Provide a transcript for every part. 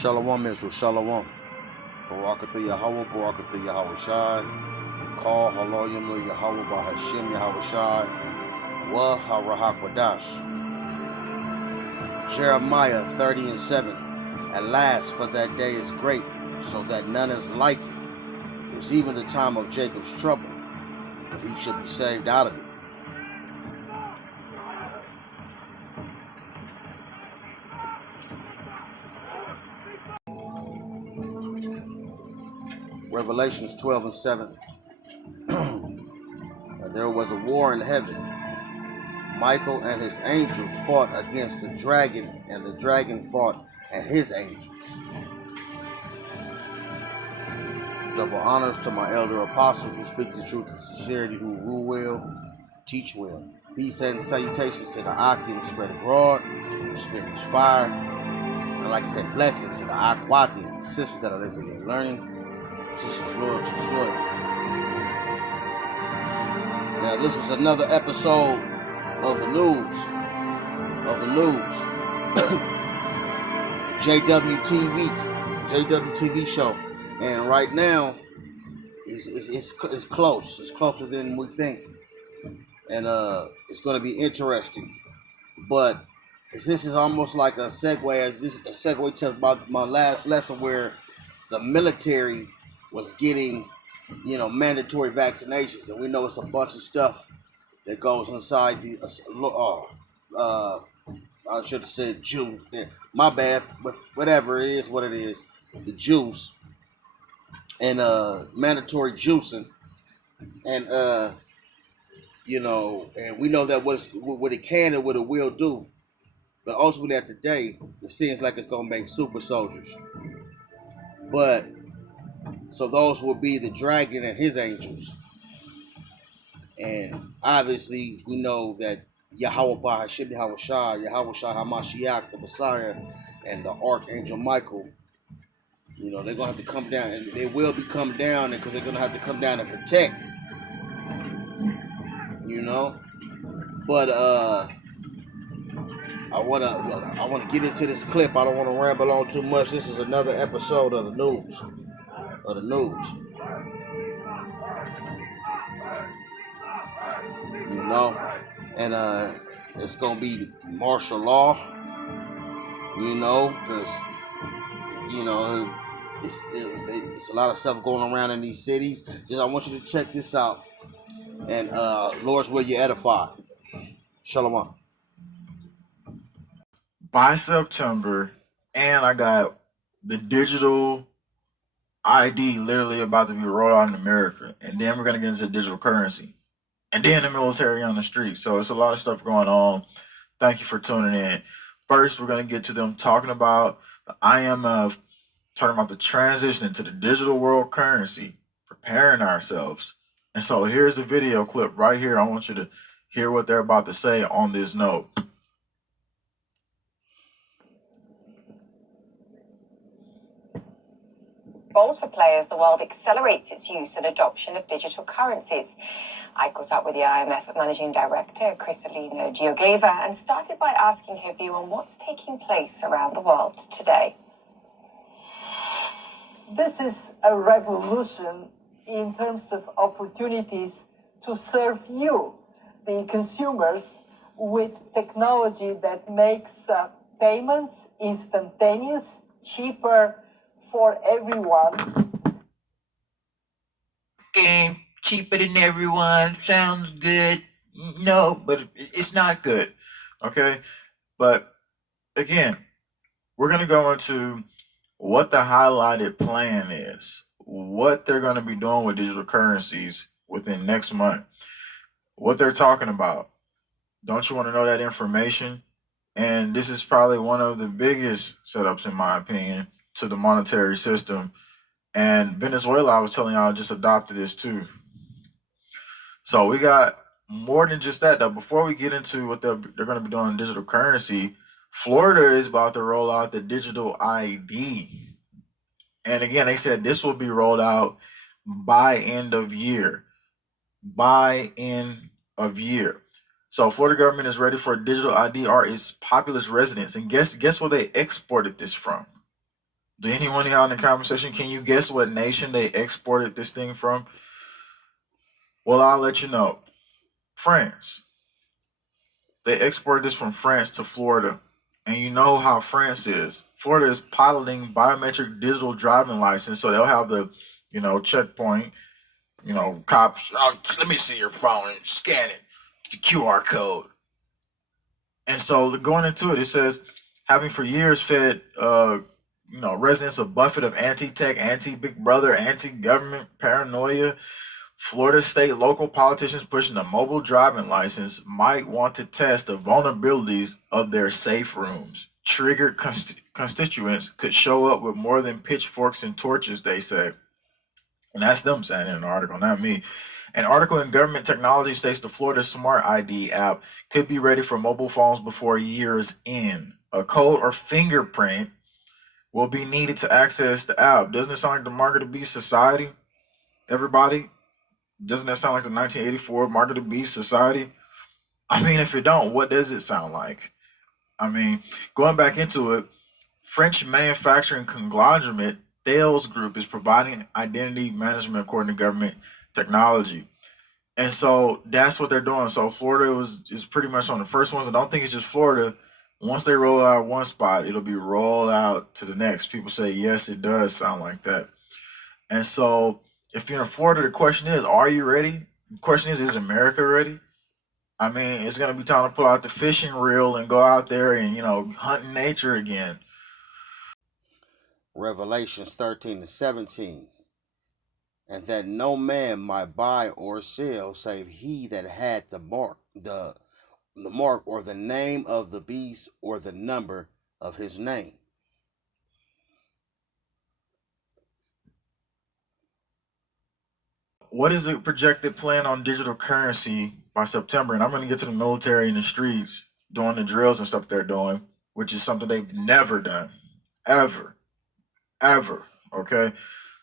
Shalom Israel, Shalom. Barakatha Yahweh, Barakatha Yahweh Shai. Call Haloyim Yahweh Bahashim Yahweh Shai. Wa Harahak Jeremiah 30:7. At last, for that day is great, so that none is like it. It's even the time of Jacob's trouble. He should be saved out of it. Revelations 12:7. There was a war in heaven. Michael and his angels fought against the dragon, and the dragon fought and his angels. Double honors to my elder apostles who speak the truth in sincerity, who rule well, teach well. Peace and salutations to the Akim spread abroad, the Spirit's fire. And like I said, blessings to the Aquatim, sisters that are listening and learning, sisters loyal to the soil. Now, this is another episode of the news. JWTV show. And right now, it's close. It's closer than we think. And it's going to be interesting. But this is almost like a segue, as this is a segue to about my last lesson where the military was getting, mandatory vaccinations. And we know it's a bunch of stuff that goes inside the, I should have said juice. My bad, but whatever it is, what it is, the juice and mandatory juicing, and and we know that what it can and what it will do, but ultimately at the day, it seems like it's gonna make super soldiers. But so those will be the dragon and his angels, and obviously we know that Yahweh Bahashim Yahweh Shai, Yahweh Shai Hamashiach, the Messiah, and the Archangel Michael. They're gonna have to come down, and they will be come down, because they're gonna have to come down and protect. But I wanna get into this clip. I don't want to ramble on too much. This is another episode of the news. And it's gonna be martial law. Because it's a lot of stuff going around in these cities. I want you to check this out, and Lord's will you edify. Shalom. By September, and I got the digital ID literally about to be rolled out in America, and then we're gonna get into digital currency, and then the military on the street. So it's a lot of stuff going on. Thank you for tuning in. First, we're gonna get to them talking about the IMF, talking about the transition into the digital world currency, preparing ourselves. And so here's the video clip right here. I want you to hear what they're about to say on this note. To play as the world accelerates its use and adoption of digital currencies. I caught up with the IMF Managing Director, Kristalina Georgieva, and started by asking her view on what's taking place around the world today. This is a revolution in terms of opportunities to serve you, the consumers, with technology that makes payments instantaneous, cheaper, for everyone. Cheaper than everyone sounds good. No, but it's not good. Okay, but again, we're gonna go into what the highlighted plan is, what they're gonna be doing with digital currencies within next month, what they're talking about. Don't you want to know that information? And this is probably one of the biggest setups, in my opinion, to the monetary system. And Venezuela, I was telling y'all, just adopted this too. So we got more than just that, though. Before we get into what they're going to be doing in digital currency, Florida is about to roll out the digital ID. And again, they said this will be rolled out by end of year. So Florida government is ready for a digital ID or its populous residents. And guess where they exported this from? Do anyone out in the comment section, can you guess what nation they exported this thing from? Well, I'll let you know. France. They exported this from France to Florida. And you know how France is. Florida is piloting biometric digital driving license, so they'll have the, checkpoint, cops. Oh, let me see your phone and scan it. The QR code. And so going into it, it says, having for years fed, residents of buffet of anti-tech, anti-Big Brother, anti-government paranoia, Florida state local politicians pushing a mobile driving license might want to test the vulnerabilities of their safe rooms. Triggered constituents could show up with more than pitchforks and torches, they say. And that's them saying in an article, not me. An article in Government Technology states the Florida Smart ID app could be ready for mobile phones before year's end. A code or fingerprint will be needed to access the app. Doesn't it sound like the Market of the Beast Society? Everybody? Doesn't that sound like the 1984 Market of the Beast Society? I mean, if it don't, what does it sound like? I mean, going back into it, French manufacturing conglomerate Thales Group is providing identity management according to Government Technology. And so that's what they're doing. So Florida is pretty much on the first ones. I don't think it's just Florida. Once they roll out one spot, it'll be rolled out to the next. People say, yes, it does sound like that. And so if you're in Florida, the question is, are you ready? The question is America ready? I mean, it's going to be time to pull out the fishing reel and go out there and, hunt in nature again. Revelations 13-17. And that no man might buy or sell save he that had the mark, the mark or the name of the beast or the number of his name. What is the projected plan on digital currency by September? And I'm going to get to the military in the streets doing the drills and stuff they're doing, which is something they've never done, ever. Okay.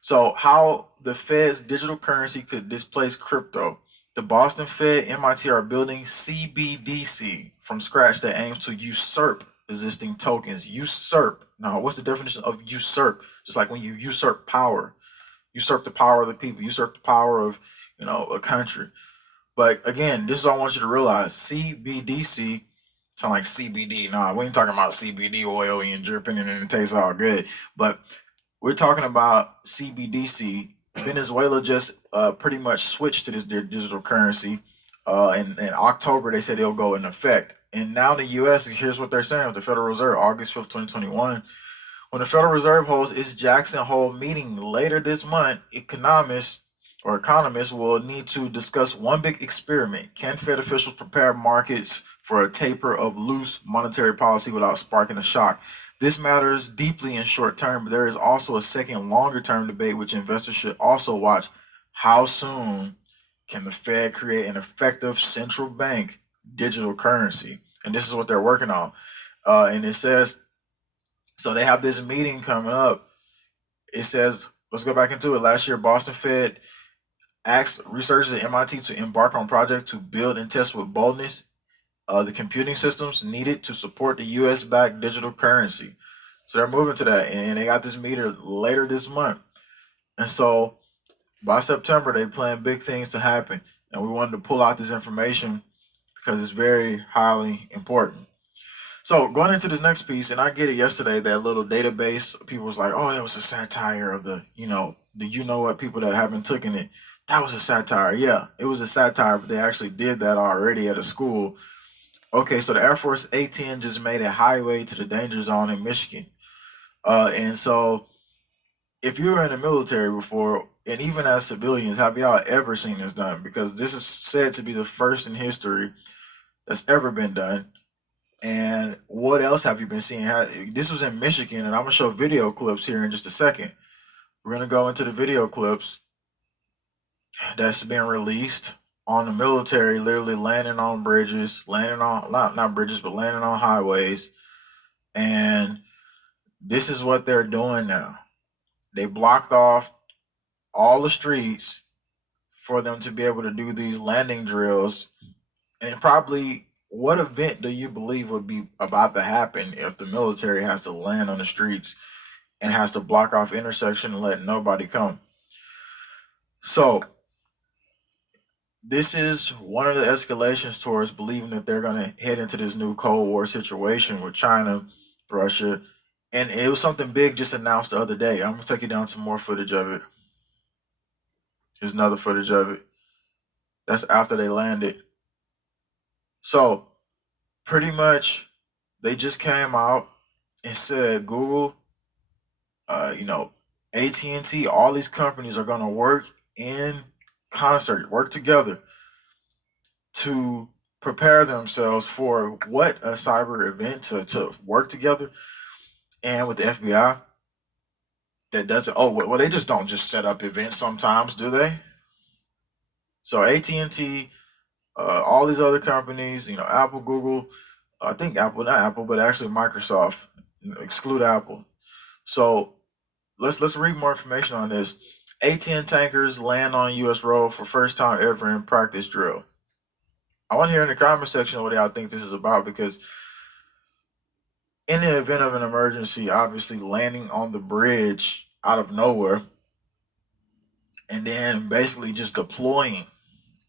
So how the Fed's digital currency could displace crypto. The Boston Fed, MIT are building CBDC from scratch that aims to usurp existing tokens. Usurp. Now, what's the definition of usurp? Just like when you usurp power. Usurp the power of the people, usurp the power of, a country. But again, this is all I want you to realize. CBDC sound like CBD. Nah, we ain't talking about CBD oil and dripping and it tastes all good. But we're talking about CBDC. Venezuela just pretty much switched to this digital currency. In October, they said it'll go into effect. And now the U.S., here's what they're saying with the Federal Reserve, August 5th, 2021. When the Federal Reserve holds its Jackson Hole meeting later this month, economists will need to discuss one big experiment. Can Fed officials prepare markets for a taper of loose monetary policy without sparking a shock? This matters deeply in short term, but there is also a second longer term debate which investors should also watch. How soon can the Fed create an effective central bank digital currency? And this is what they're working on. And it says, so they have this meeting coming up. It says, let's go back into it. Last year, Boston Fed asked researchers at MIT to embark on a project to build and test with boldness the computing systems needed to support the U.S.-backed digital currency. So they're moving to that, and they got this meeting later this month. And so by September, they plan big things to happen. And we wanted to pull out this information because it's very highly important. So going into this next piece, and I get it yesterday, that little database, people was like, oh, that was a satire of the what people that haven't taken it. That was a satire. Yeah, it was a satire, but they actually did that already at a school. Okay, so the Air Force A-10 just made a highway to the danger zone in Michigan. And so if you were in the military before, and even as civilians, have y'all ever seen this done? Because this is said to be the first in history that's ever been done. And what else have you been seeing? This was in Michigan, and I'm going to show video clips here in just a second. We're going to go into the video clips that's been released on the military, literally landing on bridges, landing on, not bridges, but landing on highways. And this is what they're doing now. They blocked off all the streets for them to be able to do these landing drills. And probably, what event do you believe would be about to happen if the military has to land on the streets and has to block off intersection and let nobody come. So this is one of the escalations towards believing that they're going to head into this new Cold War situation with China, Russia, and it was something big just announced the other day. I'm going to take you down to more footage of it. Here's another footage of it. That's after they landed. So pretty much they just came out and said Google, AT&T, all these companies are going to work in concert, work together to prepare themselves for what a cyber event to work together. And with the FBI, that doesn't. Oh well, they just don't just set up events sometimes, do they? So AT&T, all these other companies, Apple, Google, I think Apple, not Apple, but actually Microsoft, exclude Apple. So let's read more information on this. AT&T tankers land on U.S. road for first time ever in practice drill. I want to hear in the comment section what y'all think this is about, because in the event of an emergency, obviously landing on the bridge out of nowhere and then basically just deploying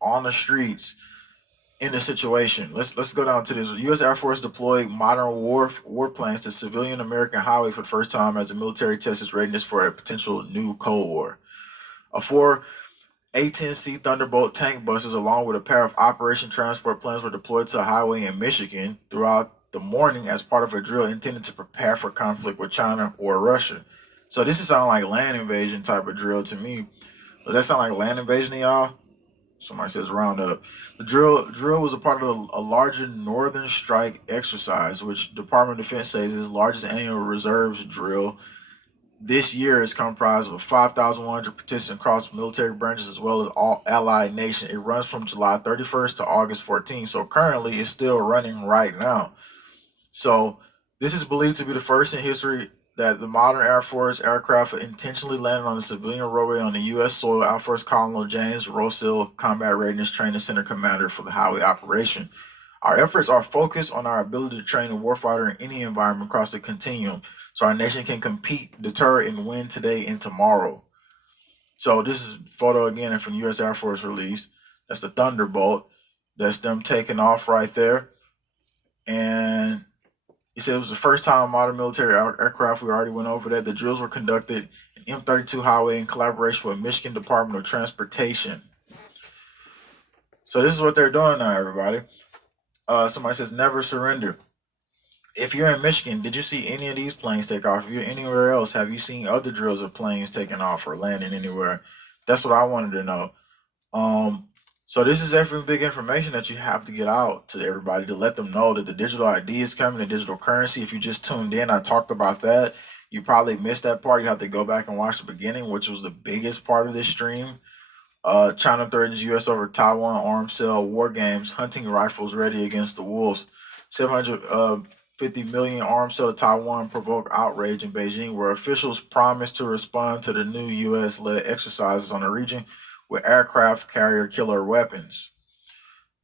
on the streets in the situation. Let's go down to this. U.S. Air Force deployed modern warplanes to civilian American highway for the first time as the military tests its readiness for a potential new Cold War. 4 A-10C Thunderbolt tank buses, along with a pair of Operation Transport planes, were deployed to a highway in Michigan throughout the morning as part of a drill intended to prepare for conflict with China or Russia. So this is sounding like land invasion type of drill to me. Does that sound like land invasion to y'all? Somebody says round up. The drill was a part of a larger Northern Strike exercise, which Department of Defense says is the largest annual reserves drill. This year is comprised of 5,100 participants across military branches as well as all allied nations. It runs from July 31st to August 14th. So currently it's still running right now. So this is believed to be the first in history that the modern Air Force aircraft intentionally landed on a civilian roadway on the U.S. soil. Air Force Colonel James Rossell, Combat Readiness Training Center commander for the highway operation. Our efforts are focused on our ability to train a warfighter in any environment across the continuum, so our nation can compete, deter, and win today and tomorrow. So this is a photo again from U.S. Air Force release. That's the Thunderbolt. That's them taking off right there. And he said it was the first time modern military aircraft. We already went over that. The drills were conducted in M32 highway in collaboration with Michigan Department of Transportation. So this is what they're doing now, everybody. Somebody says never surrender. If you're in Michigan, did you see any of these planes take off? If you're anywhere else, have you seen other drills of planes taking off or landing anywhere? That's what I wanted to know. So this is every big information that you have to get out to everybody to let them know that the digital ID is coming, the digital currency. If you just tuned in, I talked about that. You probably missed that part. You have to go back and watch the beginning, which was the biggest part of this stream. China threatens U.S. over Taiwan arms sale war games, hunting rifles ready against the wolves. 750 million arms sale to Taiwan provoke outrage in Beijing, where officials promise to respond to the new U.S.-led exercises on the region with aircraft carrier killer weapons.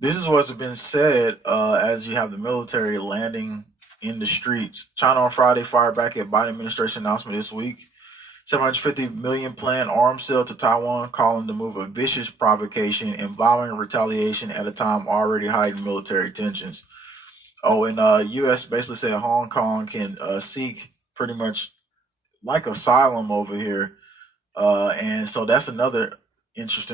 This is what's been said as you have the military landing in the streets. China on Friday fired back at Biden administration announcement this week. 750 million planned arms sale to Taiwan, calling the move a vicious provocation and vowing retaliation at a time already hiding military tensions. Oh, and U.S. basically said Hong Kong can seek pretty much like asylum over here. And so that's another interesting